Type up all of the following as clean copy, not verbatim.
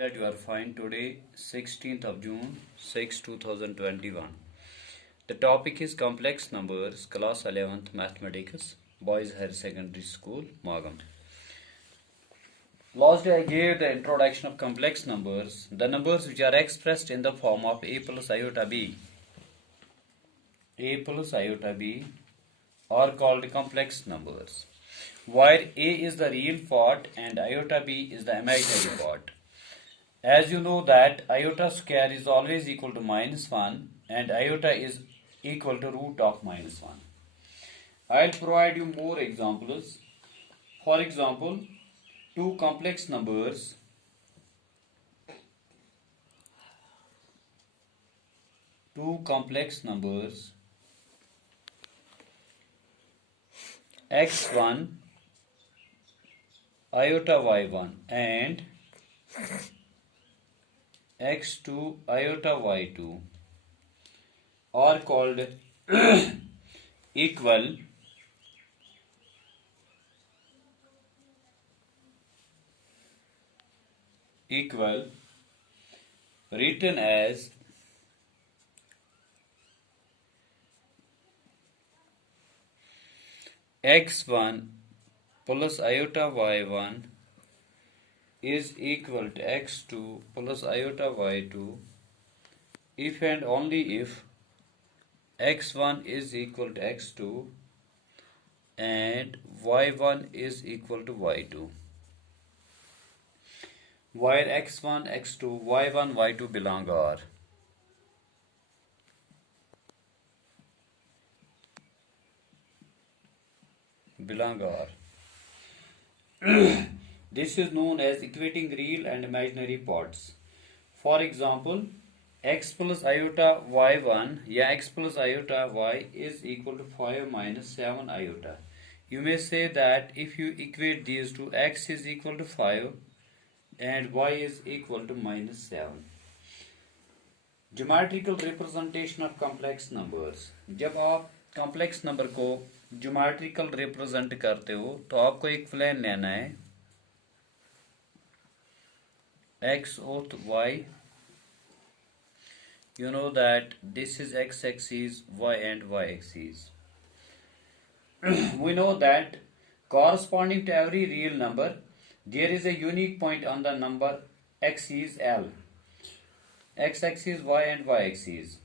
That you are fine today, 16th of June, 2021. The topic is complex numbers, class 11th mathematics, boys higher secondary school, Magam. Last day I gave the introduction of complex numbers, the numbers which are expressed in the form of a plus iota b. A plus iota b are called complex numbers, where a is the real part and iota b is the imaginary part. As you know that iota square is always equal to -1 and iota is equal to root of -1. I'll provide you more examples. For example, two complex numbers x1 iota y1 and x2 iota y2 are called equal written as x1 plus iota y1 is equal to x2 plus iota y2 if and only if x1 is equal to x2 and y1 is equal to y2, where x1, x2, y1, y2 belong R. This is known as equating real and imaginary parts. For example, x plus iota y1 x plus iota y is equal to 5 minus 7 iota. You may say that if you equate these two, x is equal to 5 and y is equal to -7. Geometrical representation of complex numbers. जब आप complex number को geometrical represent करते हो तो आपको एक plane लेना है x और y. You know that this is x-axis, y and y-axis. We know that corresponding to every real number, there is a unique point on the number axis L. X-axis, y and y-axis.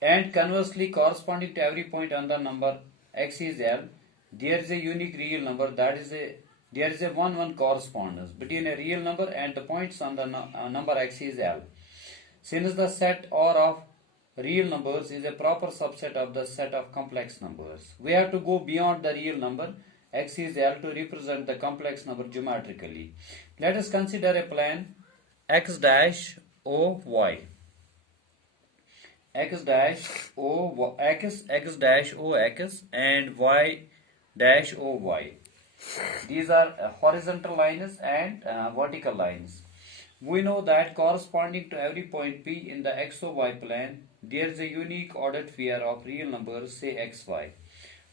And conversely, corresponding to every point on the number axis L, there is a unique real number, that is there is a 1-1 correspondence between a real number and the points on the number axis L. Since the set R of real numbers is a proper subset of the set of complex numbers, we have to go beyond the real number axis L to represent the complex number geometrically. Let us consider a plane x dash o y. X dash o x and y dash o y. These are horizontal lines and vertical lines. We know that corresponding to every point P in the XOY plane, there is a unique ordered pair of real numbers, say XY.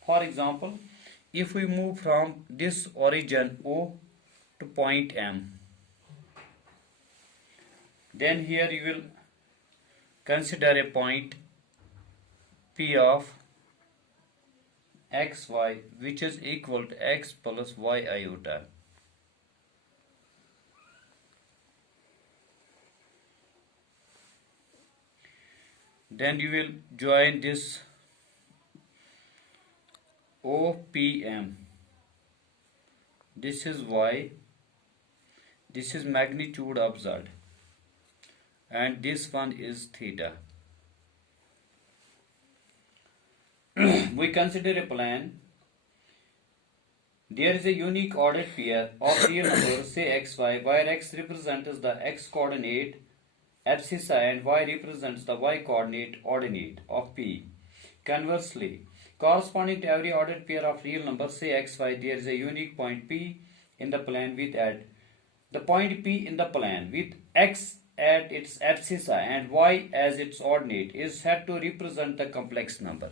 For example, if we move from this origin O to point M, then here you will consider a point P of XY which is equal to x plus y iota. Then you will join this OPM. This is y, this is magnitude of z, and this one is theta. We consider a plane. There is a unique ordered pair of real numbers, say xy, where x represents the x coordinate abscissa and y represents the y coordinate ordinate of P. Conversely, corresponding to every ordered pair of real numbers, say xy, there is a unique point P in the plane with the point P in the plane with x at its abscissa and y as its ordinate is said to represent the complex number.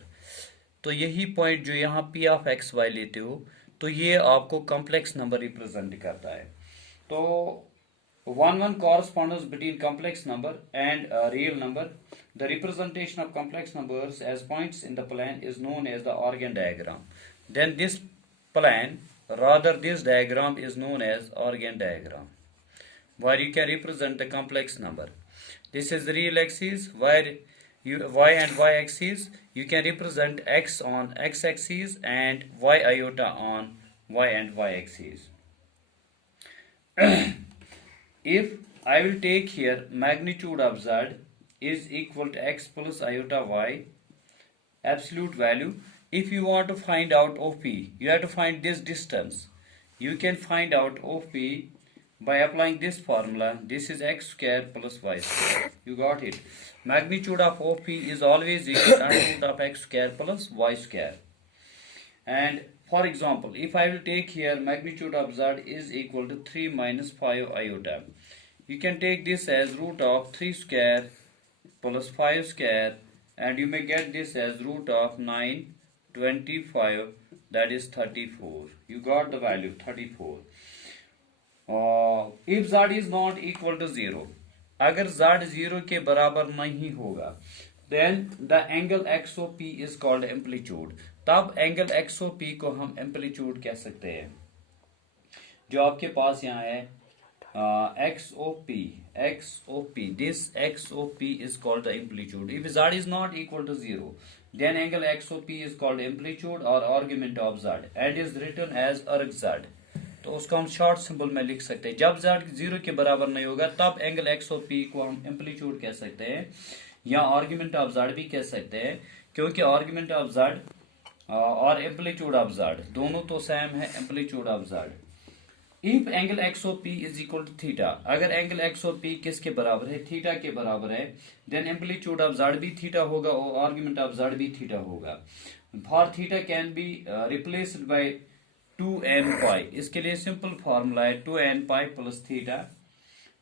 तो यही point जो यहाँ P of x Y लेते हो तो ये आपको complex number represent करता है. तो 1 corresponds between complex number and a real number. The representation of complex numbers as points in the plan is known as the organ diagram. Then this this diagram is known as organ diagram, where you can represent the complex number. This is the real axis, where y and y axis you can represent x on x axis and y iota on y and y axis. If I will take here magnitude of z is equal to x plus iota y, absolute value. If you want to find out OP, you have to find this distance. You can find out OP by applying this formula. This is x square plus y square. You got it. Magnitude of OP is always equal to root of x square plus y square. And for example, if I will take here magnitude of z is equal to 3 minus 5 iota. You can take this as root of 3 square plus 5 square, and you may get this as root of 9, 25, that is 34. You got the value 34. If z is not equal to 0, अगर z 0 के बराबर नहीं होगा, then the angle XOP is called amplitude. तब angle XOP को हम amplitude कह सकते हैं. जो आपके पास यहाँ है XOP, this XOP is called the amplitude. If z is not equal to 0, then angle XOP is called amplitude or argument of z and is written as arc z. तो उसको हम शॉर्ट सिंबल में लिख सकते हैं. जब z 0 के बराबर नहीं होगा तब एंगल XOP को हम एम्पलीट्यूड कह सकते हैं या आर्ग्यूमेंट ऑफ z भी कह सकते हैं, क्योंकि आर्ग्यूमेंट ऑफ z और एम्पलीट्यूड ऑफ z दोनों तो सेम है. Amplitude of z if angle XOP is equal to theta, अगर एंगल XOP किसके बराबर है? थीटा के बराबर है, देन एम्पलीट्यूड ऑफ z भी थीटा होगा और आर्ग्यूमेंट ऑफ z भी थीटा होगा. For theta can be replaced by 2n pi. इसके लिए सिंपल फॉर्मूला है 2n pi plus theta,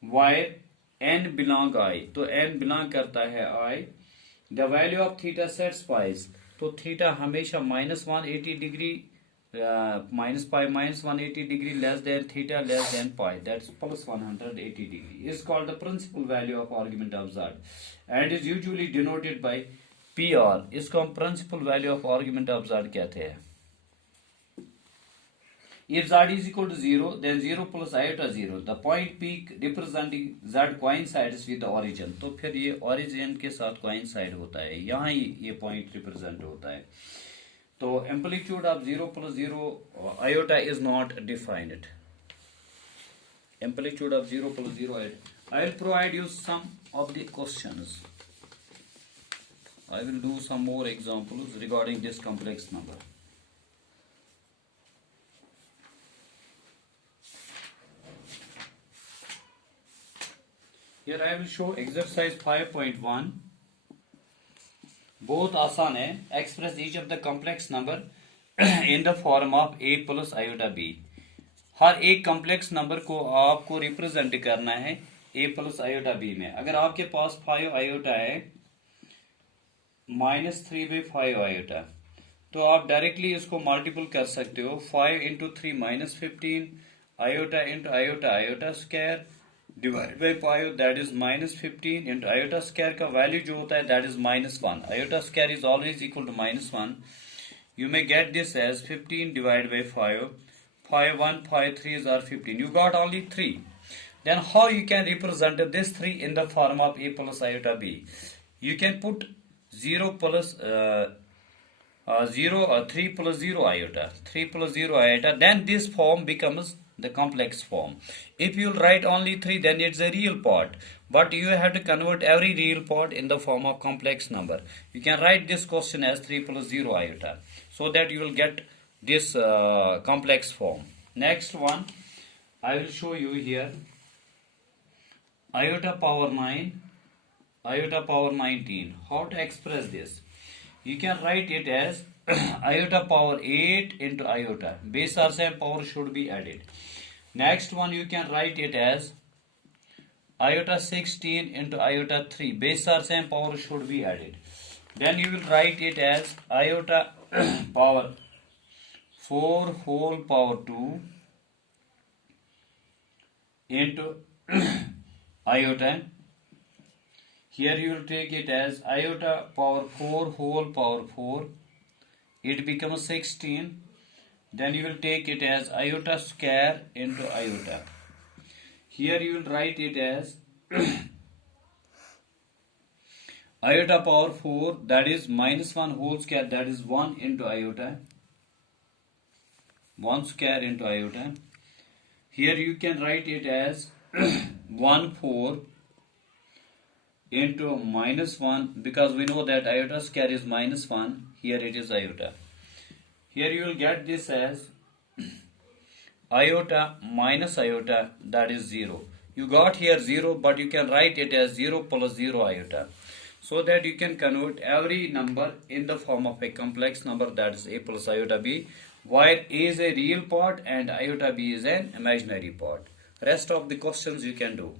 where n belong i, तो n बिलोंग करता है i. The value of theta satisfies, तो थीटा हमेशा -180 degree minus pi minus 180 degree less than theta less than pi, that's plus 180 degree, is called the principal value of argument of z and is usually denoted by PR. इसको हम principal value of argument of z कहते हैं. If z is equal to 0, then 0 plus iota 0, the point P representing z coincides with the origin. तो फिर ये origin के साथ coincide होता है, यहाँ ही ये point represent होता है. तो amplitude of 0 plus 0 iota is not defined. Amplitude of 0 plus 0 iota. I will provide you some of the questions. I will do some more examples regarding this complex number. Here I will show exercise 5.1. बहुत आसान है. Express each of the complex number in the form of a plus iota b. हर एक complex number को आपको represent करना है a plus iota b में. अगर आपके पास 5 आयोटा है -3/5 आयोटा, तो आप डायरेक्टली इसको मल्टीपल कर सकते हो. 5 into 3 -15 iota into iota, iota square divide by pi, that is -15 into iota square का वैल्यू जो होता है that is -1. Iota square is always equal to -1. You may get this as 15 divide by 5. 5 1 5 3 are 15. You got only 3. Then how you can represent this 3 in the form of a plus iota b? You can put 0 plus 3 plus 0 iota, 3 plus 0 iota, then this form becomes the complex form. If you write only 3, then it's a real part, but you have to convert every real part in the form of complex number. You can write this question as 3 plus 0 iota, so that you will get this complex form. Next one I will show you here. Iota power 9, iota power 19. How to express this? You can write it as iota power 8 into iota. Base or same power should be added. Next one you can write it as iota 16 into iota 3. Base or same power should be added. Then you will write it as iota power 4 whole power 2 into iota. Here you will take it as iota power 4 whole power 4. It becomes 16. Then you will take it as iota square into iota. Here you will write it as iota power 4, that is minus 1 whole square, that is 1 into iota. 1 square into iota. Here you can write it as 1 4 into minus 1, because we know that iota square is minus 1. Here it is iota. Here you will get this as iota minus iota, that is 0. You got here 0, but you can write it as 0 plus 0 iota, so that you can convert every number in the form of a complex number, that is a plus iota b, where a is a real part and iota b is an imaginary part. Rest of the questions you can do.